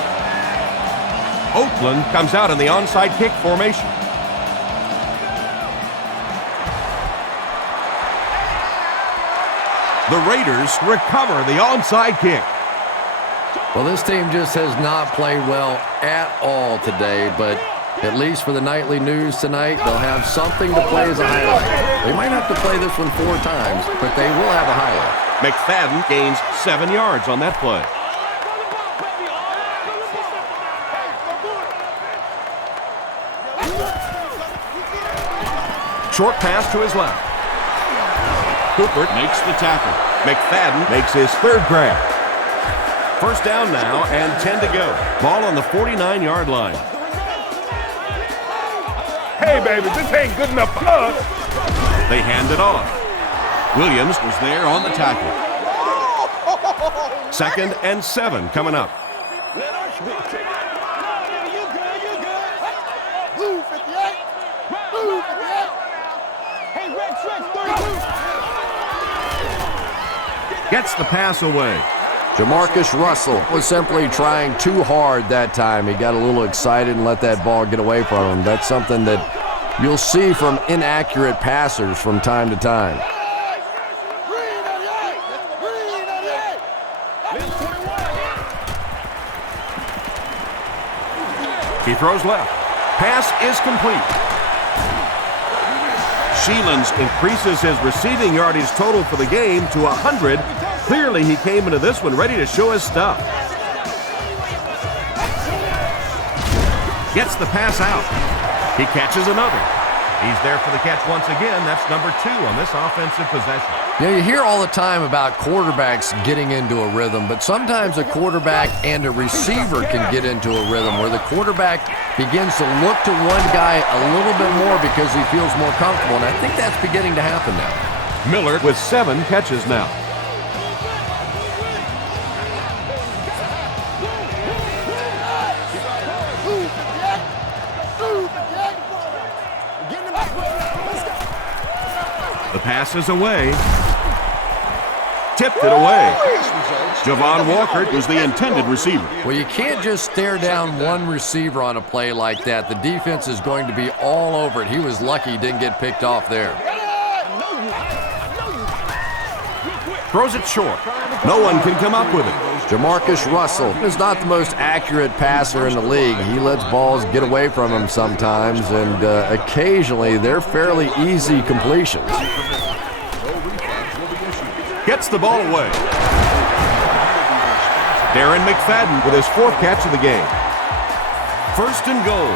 Oakland comes out in the onside kick formation. The Raiders recover the onside kick. Well, this team just has not played well at all today, but at least for the nightly news tonight, they'll have something to play as a highlight. They might have to play this one 4 times, but they will have a highlight. McFadden gains 7 yards on that play. Short pass to his left. Cooper makes the tackle. McFadden makes his 3rd grab. First down now and 10 to go. Ball on the 49-yard line. Hey, baby, this ain't good enough for us. They hand it off. Williams was there on the tackle. 2nd and 7 coming up. Gets the pass away. Jamarcus Russell was simply trying too hard that time. He got a little excited and let that ball get away from him. That's something that you'll see from inaccurate passers from time to time. He throws left. Pass is complete. Sheelands increases his receiving yardage total for the game to 100. Clearly, he came into this one ready to show his stuff. Gets the pass out. He catches another. He's there for the catch once again. That's number 2 on this offensive possession. Yeah, you hear all the time about quarterbacks getting into a rhythm, but sometimes a quarterback and a receiver can get into a rhythm where the quarterback begins to look to one guy a little bit more because he feels more comfortable, and I think that's beginning to happen now. Miller with 7 catches now. The pass is away. Tipped it away. Javon Walker was the intended receiver. Well, you can't just stare down one receiver on a play like that. The defense is going to be all over it. He was lucky he didn't get picked off there. Throws it short. No one can come up with it. Jamarcus Russell is not the most accurate passer in the league. He lets balls get away from him sometimes, and occasionally they're fairly easy completions. Gets the ball away. Darren McFadden with his 4th catch of the game. 1st and goal.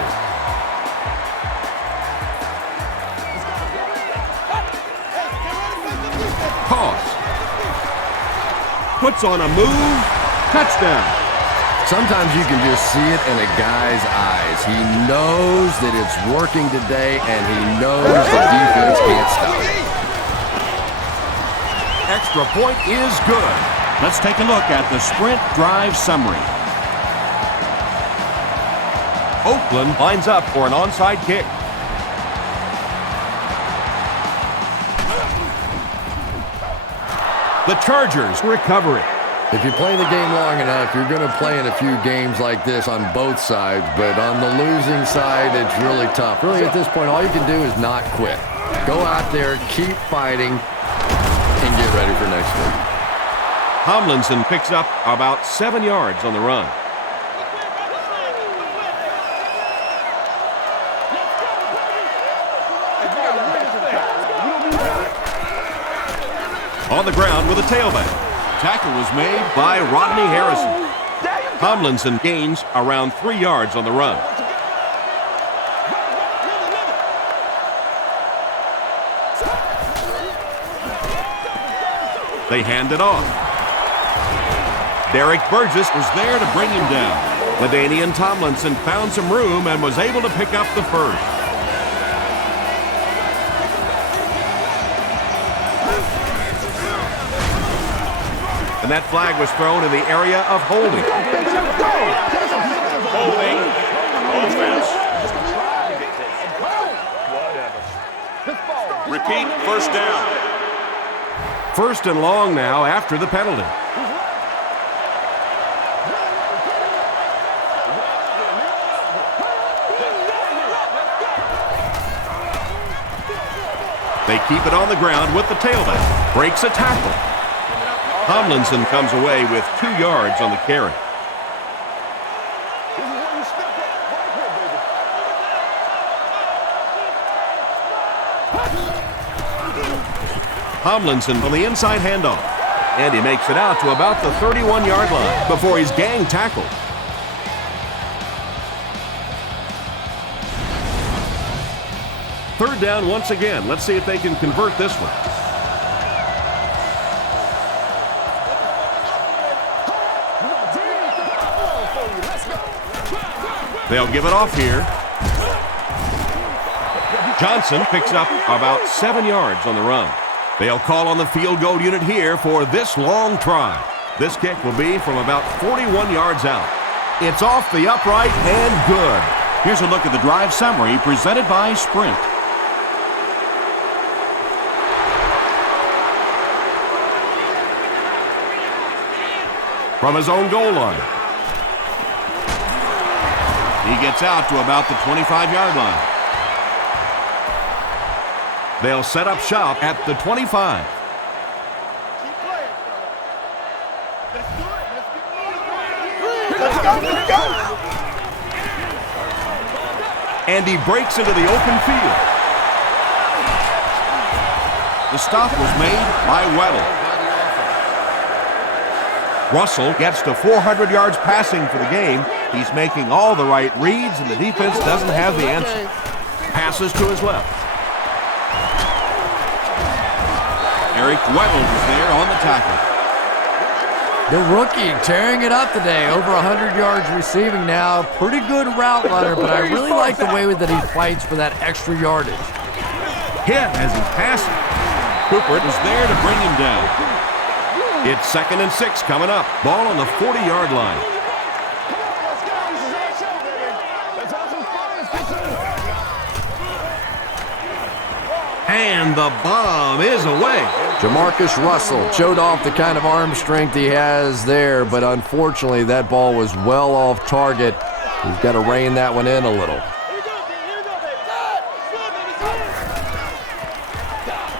Toss. Puts on a move. Touchdown. Sometimes you can just see it in a guy's eyes. He knows that it's working today, and he knows the defense can't stop it. Extra point is good. Let's take a look at the sprint drive summary. Oakland lines up for an onside kick. The Chargers recover it. If you play the game long enough, you're going to play in a few games like this on both sides, but on the losing side, it's really tough. Really, at this point, all you can do is not quit. Go out there, keep fighting, and get ready for next week. Tomlinson picks up about 7 yards on the run. On the ground with a tailback. Tackle was made by Rodney Harrison. Tomlinson gains around 3 yards on the run. They hand it off. Derek Burgess was there to bring him down. LaDainian Tomlinson found some room and was able to pick up the first. And that flag was thrown in the area of holding. Holding. Offense. Repeat, 1st down. 1st and long now after the penalty. They keep it on the ground with the tailback. Breaks a tackle. Tomlinson comes away with 2 yards on the carry. Tomlinson on the inside handoff. And he makes it out to about the 31-yard line before he's gang tackled. Third down once again. Let's see if they can convert this one. They'll give it off here. Johnson picks up about 7 yards on the run. They'll call on the field goal unit here for this long try. This kick will be from about 41 yards out. It's off the upright and good. Here's a look at the drive summary presented by Sprint. From his own goal line. He gets out to about the 25-yard line. They'll set up shop at the 25. Let's go. And he breaks into the open field. The stop was made by Weddle. Russell gets to 400 yards passing for the game. He's making all the right reads, and the defense doesn't have the answer. Passes to his left. Eric Weddle was there on the tackle. The rookie tearing it up today, over 100 yards receiving now. Pretty good route runner, but I really like the way that he fights for that extra yardage. Hit as he passes. Cooper was there to bring him down. It's 2nd and 6 coming up. Ball on the 40-yard line. And the bomb is away. Jamarcus Russell showed off the kind of arm strength he has there, but unfortunately that ball was well off target. He's got to rein that one in a little.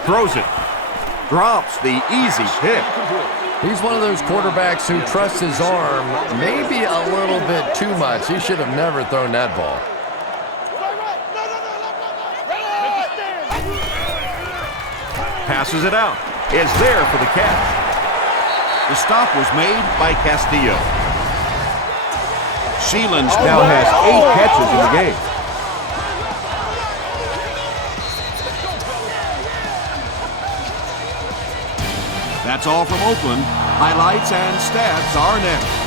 Throws it. Drops the easy pick. He's one of those quarterbacks who trusts his arm maybe a little bit too much. He should have never thrown that ball. Passes it out. Is there for the catch. The stop was made by Castillo. Sheelan's now has 8 catches in the game. That's all from Oakland. Highlights and stats are next.